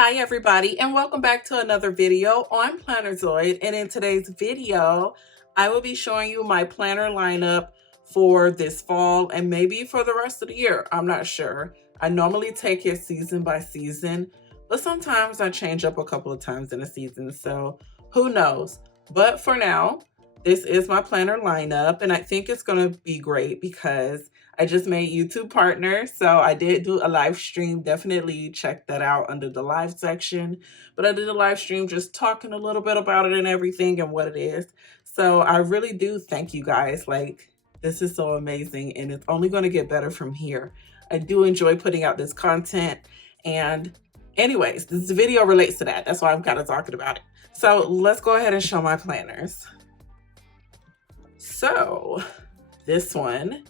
Hi everybody, and welcome back to another video on Plannerzoid. And in today's video, I will be showing you my planner lineup for this fall and maybe for the rest of the year. I'm not sure. I normally take it season by season, but sometimes I change up a couple of times in a season, so who knows. But for now, this is my planner lineup, and I think it's going to be great because I just made YouTube partners. So I did do a live stream. Definitely check that out under the live section. But I did a live stream just talking a little bit about it and everything and what it is. So I really do thank you guys. Like, this is so amazing and it's only going to get better from here. I do enjoy putting out this content. And anyways, this video relates to that. That's why I'm kind of talking about it. So let's go ahead and show my planners. So this one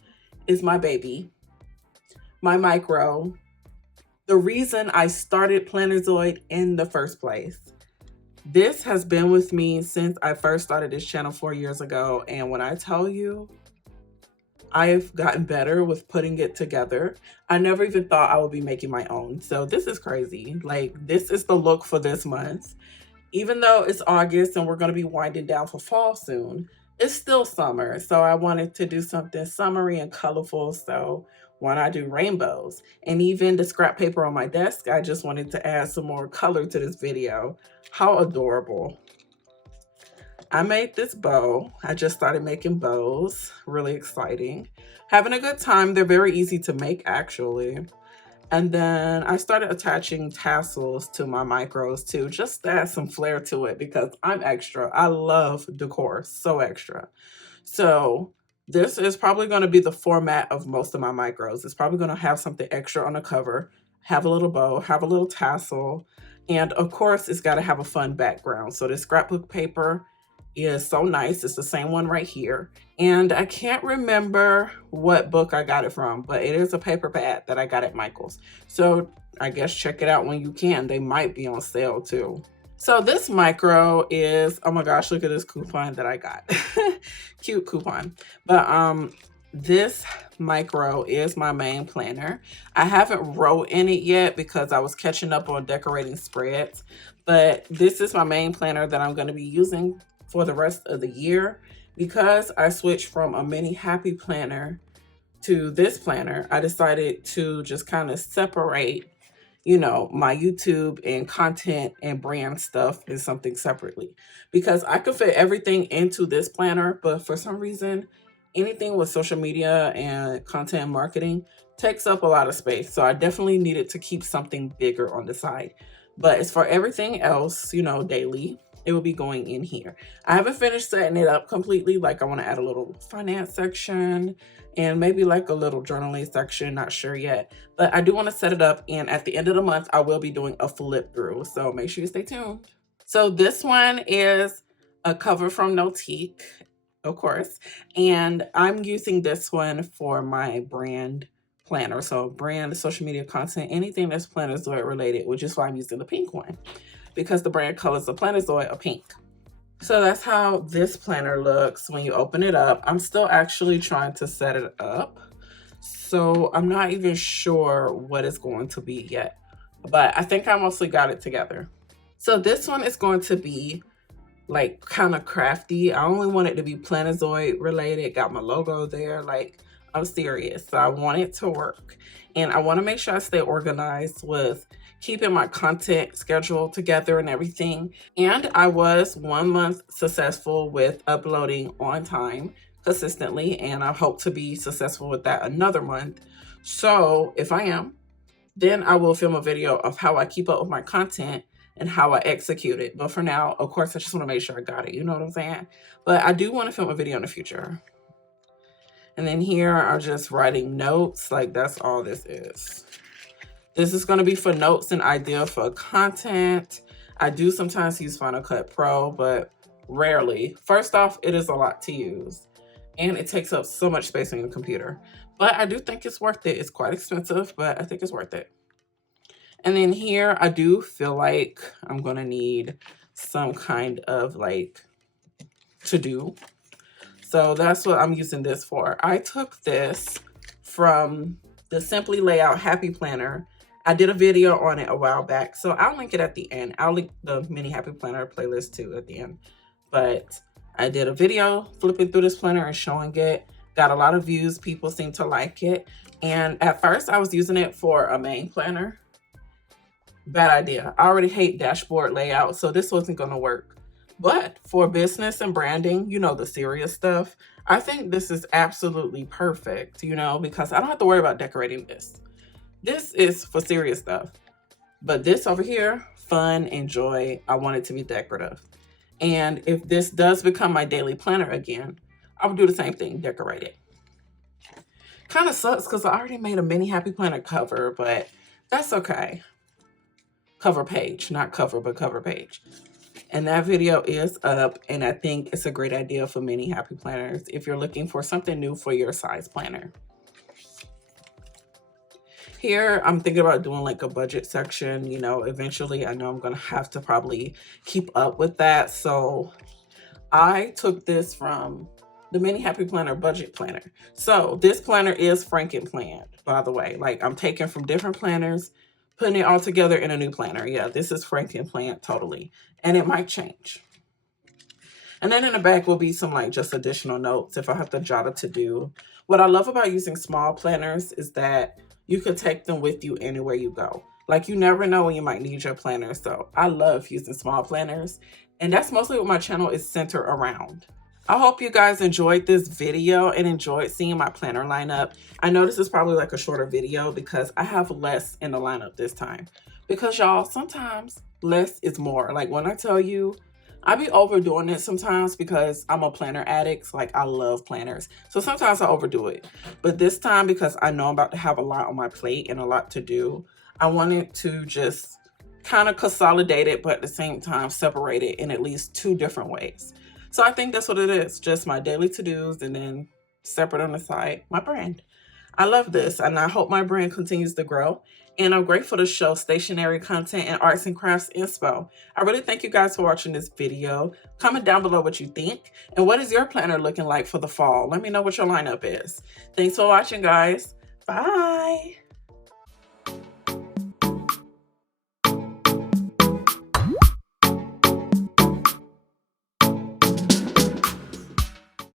is my baby, my micro, the reason I started Plannerzoid in the first place. This has been with me since I first started this channel 4 years ago. And when I tell you, I've gotten better with putting it together. I never even thought I would be making my own. So this is crazy. Like, this is the look for this month. Even though it's August and we're going to be winding down for fall soon, it's still summer. So I wanted to do something summery and colorful. So why not do rainbows? And even the scrap paper on my desk, I just wanted to add some more color to this video. How adorable. I made this bow. I just started making bows. Really exciting. Having a good time. They're very easy to make, actually. And then I started attaching tassels to my micros too, just to add some flair to it because I'm extra. I love decor, so extra. So this is probably going to be the format of most of my micros. It's probably going to have something extra on the cover, have a little bow, have a little tassel, and of course it's got to have a fun background. So this scrapbook paper is so nice. It's the same one right here. And I can't remember what book I got it from, but it is a paperback that I got at Michael's. So I guess check it out when you can. They might be on sale too. So this micro is, oh my gosh, look at this coupon that I got. Cute coupon. But this micro is my main planner. I haven't wrote in it yet because I was catching up on decorating spreads, but this is my main planner that I'm going to be using for the rest of the year. Because I switched from a mini happy planner to this planner, I decided to just kind of separate, you know, my YouTube and content and brand stuff is something separately, because I could fit everything into this planner, but for some reason, anything with social media and content and marketing takes up a lot of space. So I definitely needed to keep something bigger on the side. But as for everything else, you know, daily, it will be going in here. I haven't finished setting it up completely. Like, I want to add a little finance section and maybe like a little journaling section, not sure yet. But I do want to set it up, and at the end of the month, I will be doing a flip through. So make sure you stay tuned. So this one is a cover from Notique, of course. And I'm using this one for my brand planner. So brand, social media content, anything that's Plannerzoid related, which is why I'm using the pink one, because the brand colors of Plannerzoid are pink. So that's how this planner looks when you open it up. I'm still actually trying to set it up, so I'm not even sure what it's going to be yet, but I think I mostly got it together. So this one is going to be like kind of crafty. I only want it to be Plannerzoid related. Got my logo there. Like, I'm serious. So I want it to work. And I want to make sure I stay organized with keeping my content schedule together and everything. And I was 1 month successful with uploading on time consistently. And I hope to be successful with that another month. So if I am, then I will film a video of how I keep up with my content and how I execute it. But for now, of course, I just want to make sure I got it. You know what I'm saying? But I do want to film a video in the future. And then here are just writing notes. Like, that's all this is. This is going to be for notes and idea for content. I do sometimes use Final Cut Pro, but rarely. First off, it is a lot to use, and it takes up so much space on your computer. But I do think it's worth it. It's quite expensive, but I think it's worth it. And then here, I do feel like I'm going to need some kind of like to-do. So that's what I'm using this for. I took this from the Simply Layout Happy Planner I did a video on it a while back, so I'll link it at the end. I'll link the Mini Happy Planner playlist too at the end. But I did a video flipping through this planner and showing it. Got a lot of views. People seem to like it. And at first I was using it for a main planner. Bad idea. I already hate dashboard layout, so this wasn't going to work. But for business and branding, you know, the serious stuff, I think this is absolutely perfect, you know, because I don't have to worry about decorating this. This is for serious stuff. But this over here, fun, enjoy. I want it to be decorative. And if this does become my daily planner again, I would do the same thing, decorate it. Kind of sucks because I already made a Mini Happy Planner cover, but that's okay. Cover page, not cover, but cover page. And that video is up, and I think it's a great idea for Mini Happy Planners if you're looking for something new for your size planner. Here, I'm thinking about doing like a budget section, you know, eventually. I know I'm going to have to probably keep up with that. So I took this from the Mini Happy Planner budget planner. So this planner is Franken-planned, by the way. Like, I'm taking from different planners, putting it all together in a new planner. Yeah, this is Franken-planned totally. And it might change. And then in the back will be some like just additional notes if I have to jot a to-do. What I love about using small planners is that you could take them with you anywhere you go. Like, you never know when you might need your planner. So I love using small planners. And that's mostly what my channel is centered around. I hope you guys enjoyed this video and enjoyed seeing my planner lineup. I know this is probably like a shorter video because I have less in the lineup this time. Because y'all, sometimes less is more. Like, when I tell you, I be overdoing it sometimes because I'm a planner addict. Like, I love planners. So sometimes I overdo it. But this time, because I know I'm about to have a lot on my plate and a lot to do, I wanted to just kind of consolidate it, but at the same time separate it in at least 2 different ways. So I think that's what it is. Just my daily to-dos, and then separate on the side, my brand. I love this, and I hope my brand continues to grow. And I'm grateful to show stationery content and arts and crafts inspo. I really thank you guys for watching this video. Comment down below what you think. And what is your planner looking like for the fall? Let me know what your lineup is. Thanks for watching, guys. Bye.